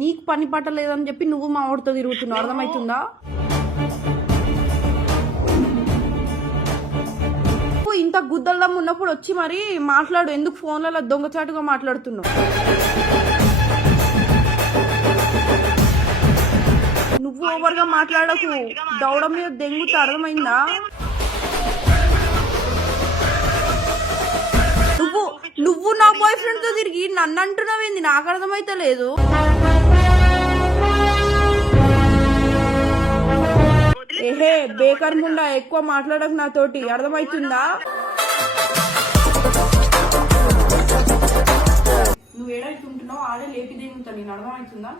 నీకు పని పాట లేదని చెప్పి నువ్వు మా వాడితో తిరుగుతున్నావు. అర్థమవుతుందా ఇంత గుద్దల్దమ్మ ఉన్నప్పుడు వచ్చి మరి మాట్లాడు ఎందుకు ఫోన్లలో దొంగచాటుగా మాట్లాడుతున్నావు? నువ్వు ఓవర్గా మాట్లాడకు దౌడ మీద దెంగుతా అర్థమైందా? నువ్వు నువ్వు నా బాయ్ ఫ్రెండ్తో తిరిగి నన్ను అంటున్నావేంది నాకు అర్థమైతే లేదు ఏహే బేకర్ ముండా ఎక్కువ మాట్లాడకు నాతోటి. అర్థమవుతుందా నువ్వు ఏడైతుంటున్నావు ఆడే లేపి దిగుతా నేను అర్థమవుతుందా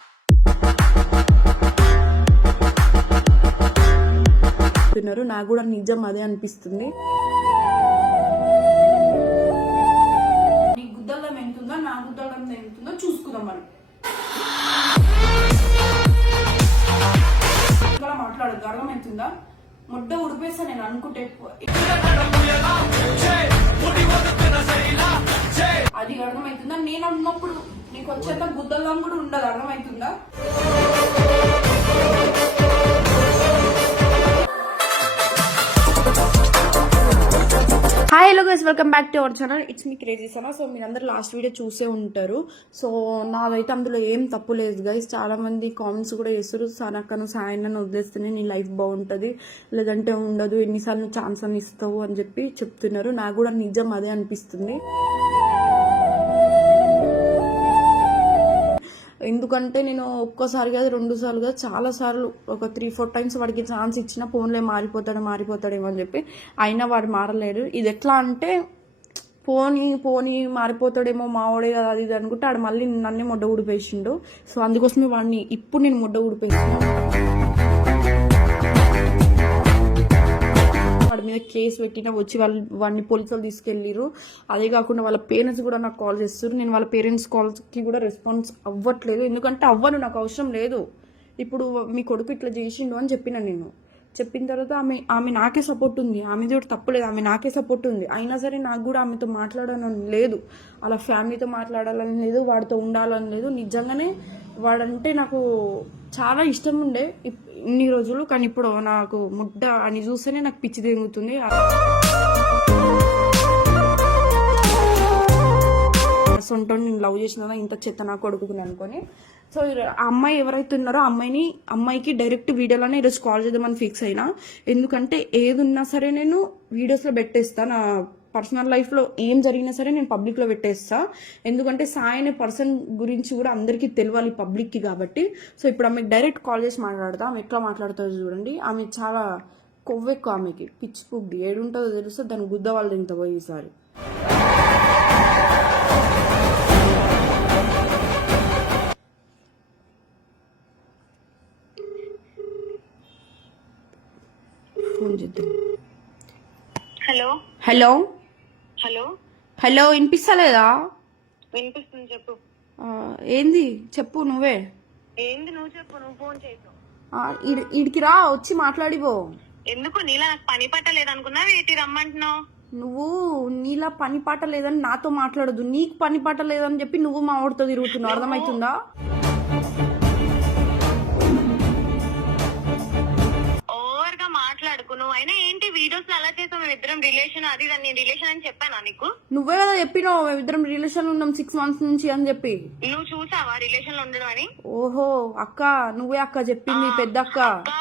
తిన్నారు నాకు కూడా నిజం అదే అనిపిస్తుంది. నీ గుద్దలం ఎంతుందో నా గుద్దలం ఎంతుందో చూసుకుందాం మనం ఇక్కడ మాట్లాడదు ముడ్డ ఉడిపేస్తా నేను అనుకుంటే. అది అర్థమవుతుందా? నేను అన్నప్పుడు నీకు వచ్చేంత గుద్దలం కూడా ఉండదు. అర్థమవుతుందా? Hi hello guys welcome back to our channel it's me crazy Sana so మీరందరూ లాస్ట్ వీడియో చూసే ఉంటారు. సో నాదైతే అందులో ఏం తప్పు లేదు గైస్ చాలా మంది కామెంట్స్ కూడా చేస్తారు సనక్కను సాయన్నను వదిలేస్తేనే నీ లైఫ్ బాగుంటుంది. లేదంటే ఉండదు. ఎన్నిసార్లు నువ్వు ఛాన్స్ అని ఇస్తావు అని చెప్పి చెప్తున్నారు. నాకు కూడా నిజం అదే అనిపిస్తుంది. ఎందుకంటే నేను ఒక్కసారి కాదు రెండు సార్లు కాదు చాలా సార్లు ఒక త్రీ ఫోర్ టైమ్స్ వాడికి ఛాన్స్ ఇచ్చిన ఫోన్లే మారిపోతాడు మారిపోతాడేమో అని చెప్పి అయినా వాడు మారలేడు. ఇది ఎట్లా అంటే పోనీ పోనీ మారిపోతాడేమో మావాడే కదా అది ఇది అనుకుంటే ఆడు మళ్ళీ నన్నే మొడ్డ ఊడిపేసిండు. సో అందుకోసమే వాడిని ఇప్పుడు నేను మొడ్డ ఊడిపేసిన. మీద కేసు పెట్టిన వచ్చి వాళ్ళు వాడిని పోలీసులు తీసుకెళ్ళిరు అదే కాకుండా వాళ్ళ పేరెంట్స్ కూడా నాకు కాల్ చేస్తారు నేను వాళ్ళ పేరెంట్స్ కాల్స్కి కూడా రెస్పాన్స్ అవ్వట్లేదు. ఎందుకంటే అవ్వను నాకు అవసరం లేదు. ఇప్పుడు మీ కొడుకు ఇట్లా చేసిండు అని చెప్పిన నేను. చెప్పిన తర్వాత ఆమె ఆమె నాకే సపోర్ట్ ఉంది. ఆమె కూడా తప్పలేదు. ఆమె నాకే సపోర్ట్ ఉంది. అయినా సరే నాకు కూడా ఆమెతో మాట్లాడాలని లేదు. అలా ఫ్యామిలీతో మాట్లాడాలని లేదు. వాడితో ఉండాలని లేదు. నిజంగానే వాడంటే నాకు చాలా ఇష్టం ఉండే. ఇప్- ఇన్ని రోజులు కానీ ఇప్పుడు నాకు ముడ్డ అని చూస్తేనే నాకు పిచ్చి తెగుతుంది సొంత నేను లవ్ చేసిన ఇంత చెత్త నా కొడుకుని అనుకొని. సో ఆ అమ్మాయి ఎవరైతే ఉన్నారో అమ్మాయిని అమ్మాయికి డైరెక్ట్ వీడియోలోనే ఈరోజు కాల్ చేద్దామని ఫిక్స్ అయినా. ఎందుకంటే ఏది ఉన్నా సరే నేను వీడియోస్లో పెట్టేస్తా. నా పర్సనల్ లైఫ్లో ఏం జరిగినా సరే నేను పబ్లిక్లో పెట్టేస్తా. ఎందుకంటే సాయి అనే పర్సన్ గురించి కూడా అందరికీ తెలియాలి పబ్లిక్కి కాబట్టి. సో ఇప్పుడు ఆమెకి డైరెక్ట్ కాల్ చేసి మాట్లాడతా. ఆమె ఎట్లా మాట్లాడుతుందో చూడండి. ఆమె చాలా కొవ్వెక్కువ ఆమెకి. పిచ్ పుగ్గి ఏడుంటుందో తెలుస్తే దాని గుద్ద వాళ్ళు ఇంత పోయి ఈసారి. ఫోన్ చేద్దాం. హలో. హలో. హలో? హలో వినిపిస్తలేదా? వినిపిస్తుంది చెప్పు. ఏంది? చెప్పు నువ్వే. ఏంది నువ్వు చెప్పు నువ్వు ఫోన్ చేసావు. ఈడికి రా వచ్చి మాట్లాడిపో. ఎందుకు? నీలా నాకు పని పట్టలేదు అనుకున్నా వేటి రమ్మంటున్నావు? నువ్వు నీలా పని పాట లేదని నాతో మాట్లాడదు నీకు పని పాట లేదని చెప్పి నువ్వు మా వాడితో తిరుగుతున్నావు. అర్థమవుతుందా? వీడియోస్ అలా మేము ఇద్దరం రిలేషన్ అది ఇది నేను రిలేషన్ అని చెప్పానా నీకు నువ్వే కదా చెప్పినావు ఇద్దరం రిలేషన్ ఉన్నాం సిక్స్ మంత్స్ నుంచి అని చెప్పి నువ్వు చూసావా రిలేషన్లో ఉండడం అని ఓహో అక్క నువ్వే అక్క చెప్పింది పెద్ద అక్క అక్క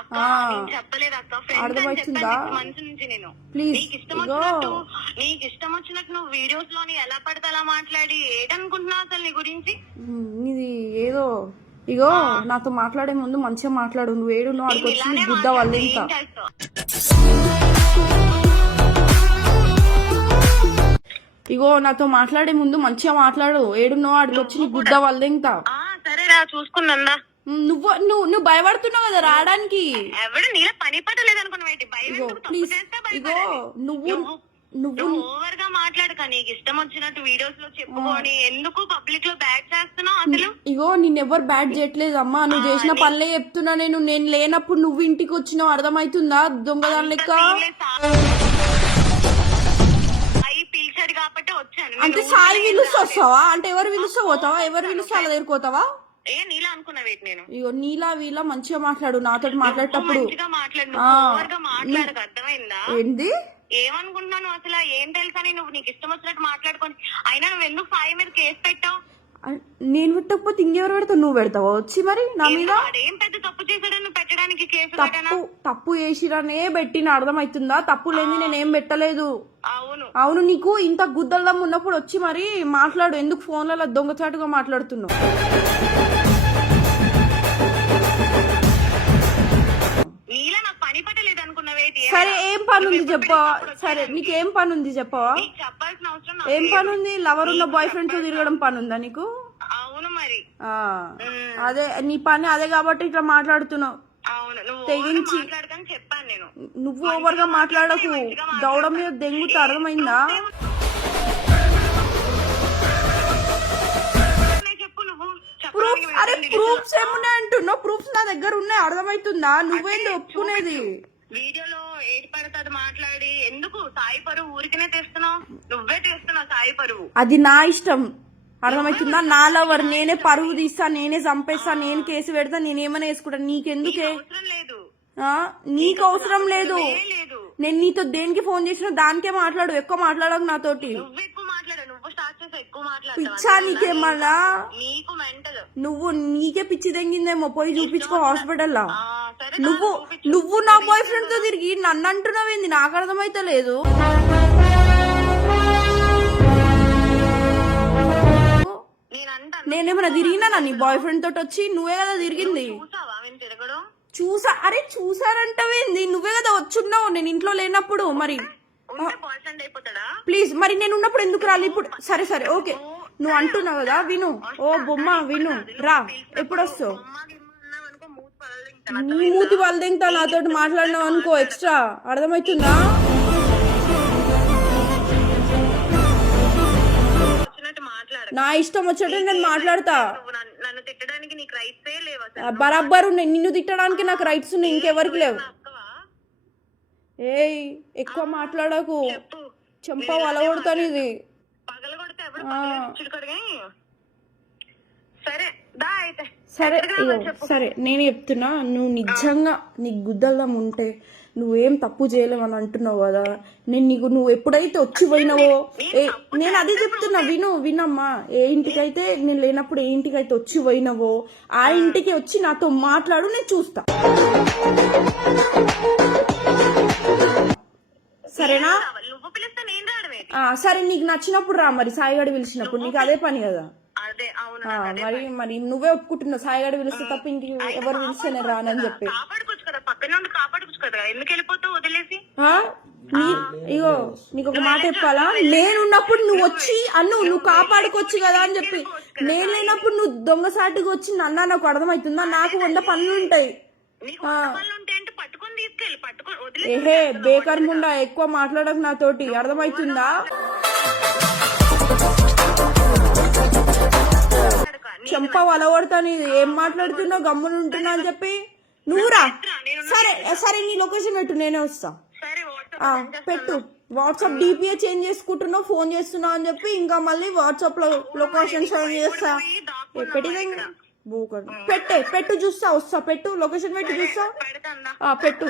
అక్క ఆ. నేను చెప్పలేదు అక్క ఫ్రెండ్స్ అని అర్థమవుతుందా? చెప్పాను నుంచి నేను Please, నీకు ఇష్టం. వచ్చినట్టు నీకు ఇష్టం వచ్చినట్టు నువ్వు వీడియోస్లోని ఎలా పడితే అలా మాట్లాడి ఏటనుకుంటున్నావు అసలు నీ గురించి ఉమ్, నీది ఏదో ఇగో నాతో మాట్లాడే ముందు మంచిగా మాట్లాడు. నువ్వు ఏడు నువ్వు అక్కడికి వచ్చి గుద్ద వాళ్ళు ఇంకా. ఇగో నాతో మాట్లాడే ముందు మంచిగా మాట్లాడు. ఏడున్నావు ఆడికి వచ్చి నీ గుద్ద వాళ్ళు ఇంకా. సరేరా చూసుకున్నా నువ్వు నువ్వు నువ్వు భయపడుతున్నావు కదా రావడానికి. ఎవడు నీలో పని పట్టలేదు అనుకున్నావు భయం ఇగో ప్లీజ్ ఇగో. నువ్వు నువ్వు ఓవర్గా మాట్లాడక నీకు ఇష్టం వచ్చినట్టు వీడియోస్లో చెప్పుకొని ఎందుకు పబ్లిక్లో బ్యాక్ చేస్తున్నావు అసలు? ఇగో నిన్నెవరు బ్యాట్ చేయట్లేదు అమ్మా నువ్వు చేసిన పనులే చెప్తున్నా నేను. నేను లేనప్పుడు నువ్వు ఇంటికి వచ్చినావు అర్థమవుతుందా? దొంగదాని లెక్క? పిలిచాడు కాబట్టి వచ్చాను. అంటే సాయి పిలుస్తూ వస్తావా? అంటే ఎవరు పిలుస్తూ పోతావా? ఎవరు పిలుస్తే అలా దగ్గరికి పోతావా? ఏ నీలా అనుకున్నా వేటి నేను. ఇగో నీలా వీలా మంచిగా మాట్లాడు. నాతో మాట్లాడేటప్పుడు. మంచిగా మాట్లాడు. అర్థమైందా? ఏంది? ఏమనుకుంటున్నాను అసలు? ఏం తెలుసని నువ్వు నీకు ఇష్టం వచ్చినట్టు మాట్లాడుకొని. అయినా నువ్వు ఎందుకు సాయి మీద కేసు పెట్టావు? నేను పెట్టకపోతే ఇంకెవరు పెడతావు నువ్వు పెడతావా? వచ్చి మరి నా మీద? ఏం పెద్ద తప్పు చేశాడని నువ్వు పెట్టడానికి కేసు తప్పు తప్పు చేసిరనే పెట్టిన అర్థమవుతుందా తప్పు లేని నేనేం పెట్టలేదు. అవును. అవును నీకు ఇంత గుద్దల్దమ్ ఉన్నప్పుడు వచ్చి మరి మాట్లాడు. ఎందుకు ఫోన్లలో దొంగచాటుగా మాట్లాడుతున్నావు? సరే ఏం పని ఉంది చెప్పవా? సరే నీకేం పని ఉంది చెప్పవా? ఏం పని ఉంది? లవర్ ఉన్న బాయ్ ఫ్రెండ్తో తిరగడం పని ఉందా నీకు? అవును మరి. ఆ అదే నీ పని అదే కాబట్టి ఇట్లా మాట్లాడుతున్నావు. తెగించి. నువ్వు ఓవర్గా మాట్లాడకు. దౌడ మీద దెంగుతా అర్థమైందా? ప్రూఫ్ అరే. ప్రూఫ్స్ ఏమున్నాయి అంటున్నావు? ప్రూఫ్స్ నా దగ్గర ఉన్నాయి. అర్థమవుతుందా? నువ్వేంది ఒప్పుకునేది? వీడియోలో ఏది పడితే అది మాట్లాడి ఎందుకు సాయి పరువు ఊరికనే తెస్తున్నావు? నువ్వే తెస్తున్నావు సాయి పరువు. అది నా ఇష్టం. అర్థమవుతుందా? నా లవర్ నేనే పరువు తీస్తా నేనే చంపేస్తా నేను కేసు పెడతా నేనేమైనా వేసుకుంటా. నీకెందుకే? అవసరం లేదు? నీకు అవసరం లేదు. నేను నీతో దేనికి ఫోన్ చేసినా దానికే మాట్లాడు ఎక్కువ మాట్లాడకు నాతోటి. నువ్వు ఎక్కువ మాట్లాడు నువ్వు స్టార్ట్ చేసి ఎక్కువ పిచ్చా నీకేమన్నా నువ్వు నీకే పిచ్చి తెంగిందేమో పోయి చూపించుకో హాస్పిటల్లో. నువ్వు నువ్వు నా బాయ్ ఫ్రెండ్తో తిరిగి నన్ను అంటున్నావు ఏంది? నాకు అర్థమైతే లేదు. నేను అంటాను నేనేమైనా తిరిగినా నీ బాయ్ ఫ్రెండ్ తోటి వచ్చి నువ్వే కదా తిరిగింది? చూసా అరే చూసారంటావేంది? నువ్వే కదా వచ్చున్నావు నేను ఇంట్లో లేనప్పుడు మరి. ప్లీజ్ మరి నేను ఉన్నప్పుడు ఎందుకు రాలి? ఇప్పుడు సరే సరే ఓకే. నువ్వు అంటున్నావు కదా విను. ఓ బొమ్మ విను. రా. ఎప్పుడు వస్తావు? మూతి పగలు ఇంకా నీ మూతి వాళ్ళు తింటా నాతోటి మాట్లాడినావు అనుకో ఎక్స్ట్రా అర్థమవుతుందా నా ఇష్టం వచ్చేటట్టు నేను మాట్లాడతా. బరాబర్ ఉన్నాయి నిన్ను తిట్టడానికి నాకు రైట్స్ ఉన్నాయి ఇంకెవరికి లేవు. ఏయ్ ఎక్కువ మాట్లాడకు. చెంప వలగొడతాను ఇది సరే సరే నేను చెప్తున్నా నువ్వు నిజంగా నీకు గుద్దల్లం ఉంటే నువ్వేం తప్పు చేయలేవు అని అంటున్నావు కదా నేను నీకు నువ్వు ఎప్పుడైతే వచ్చి పోయినావో ఏ నేను అదే చెప్తున్నా విను వినమ్మా. ఏ ఇంటికైతే నేను లేనప్పుడు ఏ ఇంటికైతే వచ్చి పోయినావో ఆ. ఇంటికి వచ్చి నాతో మాట్లాడు నేను చూస్తా. సరే నీకు నచ్చినప్పుడు రా మరి సాయిగాడు పిలిచినప్పుడు. నీకు అదే పని కదా. అదే అవును ఆ, మరి మరి నువ్వే ఒప్పుకుంటున్నావు. సాయిగాడు పిలిస్తే తప్ప ఇంక ఎవరు పిలిస్తే నేను రానని చెప్పి కాపాడుకోవచ్చు కదా పక్కన ఉండి కాపాడుకోవచ్చు కదా. ఎందుకు వెళ్ళిపోతావు వదిలేసి? ఆ? నీ ఇగో నీకు ఒక మాట చెప్పాలా? నేనున్నప్పుడు నువ్వు వచ్చి అన్ను నువ్వు కాపాడుకోవచ్చు కదా అని చెప్పి. నేను లేనప్పుడు నువ్వు దొంగసాటిగా వచ్చి నన్న నాకు అర్థమవుతుందా? నాకు వంద పనులు ఉంటాయి. నీకు వంద పనులు ఉంటే అంటే పట్టుకొని తీసుకెళ్ళి పట్టుకొని వదిలేసి ఏహే బేకర్ ముండా ఎక్కువ మాట్లాడకు నాతోటి అర్థమవుతుందా చెంప వలగొడతాను ఏం మాట్లాడుతున్నావు గమ్మున ఉంటున్నా అని చెప్పి? నువ్వురా. సరే సరే నీ లొకేషన్ పెట్టు నేనే వస్తా. పెట్టు. వాట్సాప్ డిపిఏ చేంజ్ చేసుకుంటున్నావు ఫోన్ చేస్తున్నావు అని చెప్పి ఇంకా మళ్ళీ వాట్సాప్లో లొకేషన్ షేర్ చేస్తా. పెట్టిదే పెట్టే పెట్టు చూస్తా వస్తా పెట్టు లొకేషన్ పెట్టి చూస్తా. పెట్టు.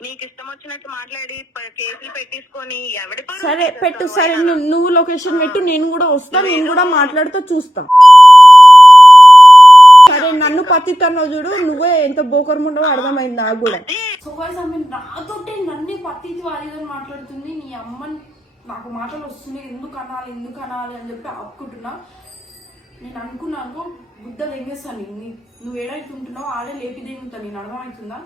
నీకు ఇష్టం వచ్చినట్టు మాట్లాడి కేసులు పెట్టించుకొని ఎవడి సరే పెట్టు. సరే నువ్వు నువ్వు లొకేషన్ పెట్టు. నేను కూడా వస్తా. నేను కూడా మాట్లాడుతూ చూస్తా సరే నన్ను పత్తిత్తన్నావు చూడు. నువ్వే ఎంత బోకరముండవో అర్థమైంది నాకు కూడా. సో గైస్ ఆమె నాతోటే నన్నే పత్తితి వారిదని మాట్లాడుతుంది. నీ అమ్మని నాకు మాటలు వస్తున్నాయి. ఎందుకు అనాలి? ఎందుకు అనాలి అని చెప్పి ఆపుకుంటున్నా. నేను అనుకున్నాను బుద్ధ దెంగేస్తాను నువ్వు ఏడైతే ఉంటున్నావు ఆడే లేపి దెంగుతా నేను అర్థమవుతుందా?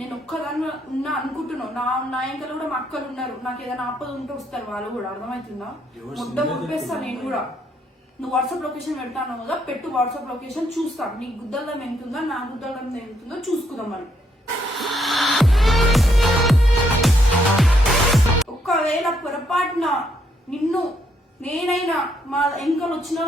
నేను ఒక్కదాన్ని ఉన్నా అనుకుంటున్నావు నా నా ఇంకలు కూడా మా అక్కలు ఉన్నారు. నాకు ఏదైనా ఆపద ఉంటే వస్తారు వాళ్ళు కూడా. అర్థమవుతుందా? మొత్తం పంపేస్తాను నేను కూడా. నువ్వు వాట్సాప్ లొకేషన్ పెడతాను కదా పెట్టు వాట్సాప్ లొకేషన్ చూస్తా. నీ గుద్దల్లం ఎంతుందో నా గుద్దల్లం ఎంతుందో చూసుకుందాం మరి. ఒకవేళ పొరపాటున నిన్ను నేనైనా మా ఇంకలు వచ్చిన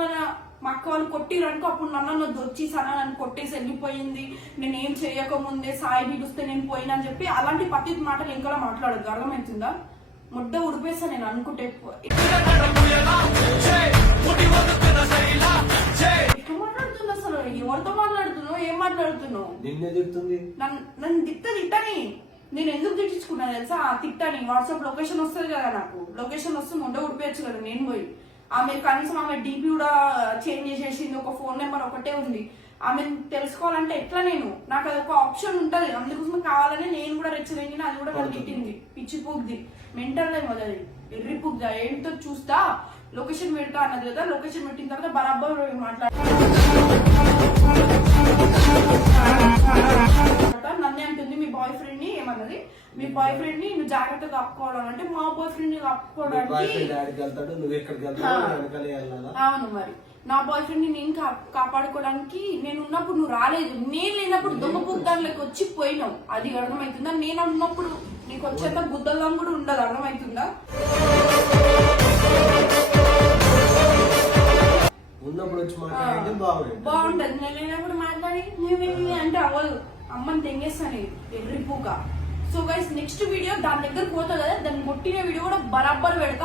మా అక్క వాళ్ళు కొట్టిరనుకో అప్పుడు నన్ను నన్ను వచ్చి సనా నన్ను కొట్టేసి వెళ్ళిపోయింది. నేనేం చేయకముందే సాయి పిలుస్తే నేను పోయినా అని చెప్పి అలాంటి పద్ధతి మాటలు ఇంకా మాట్లాడదు అర్థమవుతుందా ముద్ద ఉడిపేస్తా నేను అనుకుంటే. అసలు? ఎవరితో మాట్లాడుతున్నావు? ఏం మాట్లాడుతున్నావు? నిన్నే నన్ను తిట్ట తిట్టని. నేను ఎందుకు తిట్టించుకున్నా తెలుసా? తిట్టని. వాట్సాప్ లొకేషన్ వస్తుంది కదా నాకు. లొకేషన్ వస్తే ముండ ఉడిపోయచ్చు కదా నేను పోయి. ఆమె కనీసం ఆమె డీపీ కూడా చేంజ్ చేసేసింది ఒక ఫోన్ నెంబర్ ఒకటే ఉంది. ఆమె తెలుసుకోవాలంటే ఎట్లా నేను? నాకు అది ఒక ఆప్షన్ ఉంటుంది. అందుకోసం కావాలని నేను కూడా రెచ్చగలిగిన అది కూడా తిట్టింది. పిచ్చి పూగ్ది మెంటల్ మొదది ఎర్రి పుగ్దా ఏంటో చూస్తా. లొకేషన్ పెడతా అన్నది కదా లొకేషన్ పెట్టిన తర్వాత బరాబర్ మాట్లాడ. తర్వాత నన్నే అంటుంది మీ బాయ్ ఫ్రెండ్ని ఏమన్నది? మీ బాయ్ ఫ్రెండ్ని నువ్వు జాగ్రత్తగా కప్పుకోవాలంటే మా బాయ్ ఫ్రెండ్ని కప్పుకోవడానికి అవును మరి. నా బాయ్ ఫ్రెండ్ని నేను కాపాడుకోవడానికి నేను ఉన్నప్పుడు నువ్వు రాలేదు. నేను లేనప్పుడు దొంగ బుద్ధాలకు వచ్చి పోయినావు. అది అర్థమవుతుందా నేను ఉన్నప్పుడు నీకు వచ్చేంత బుద్ధలం కూడా ఉండదు. అర్థమవుతుందా ఉన్నప్పుడు వచ్చి మాట్లాడితే బాగుంది బాగుంటది. నేను లేనప్పుడు మాట్లాడి నువ్వు అంటే అవ్వదు. అమ్మని తెంగేస్తాను ఎర్రి పూక. సో గైస్ నెక్స్ట్ వీడియో దాని దగ్గర పోతుంది కదా దాన్ని కొట్టిన వీడియో కూడా బరాబర్ పెడతా.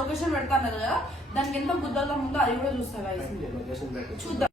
లొకేషన్ పెడతాను కదా దానికి ఎంత బుద్ధంగా ఉందో అది కూడా చూస్తా గైస్ చూద్దాం.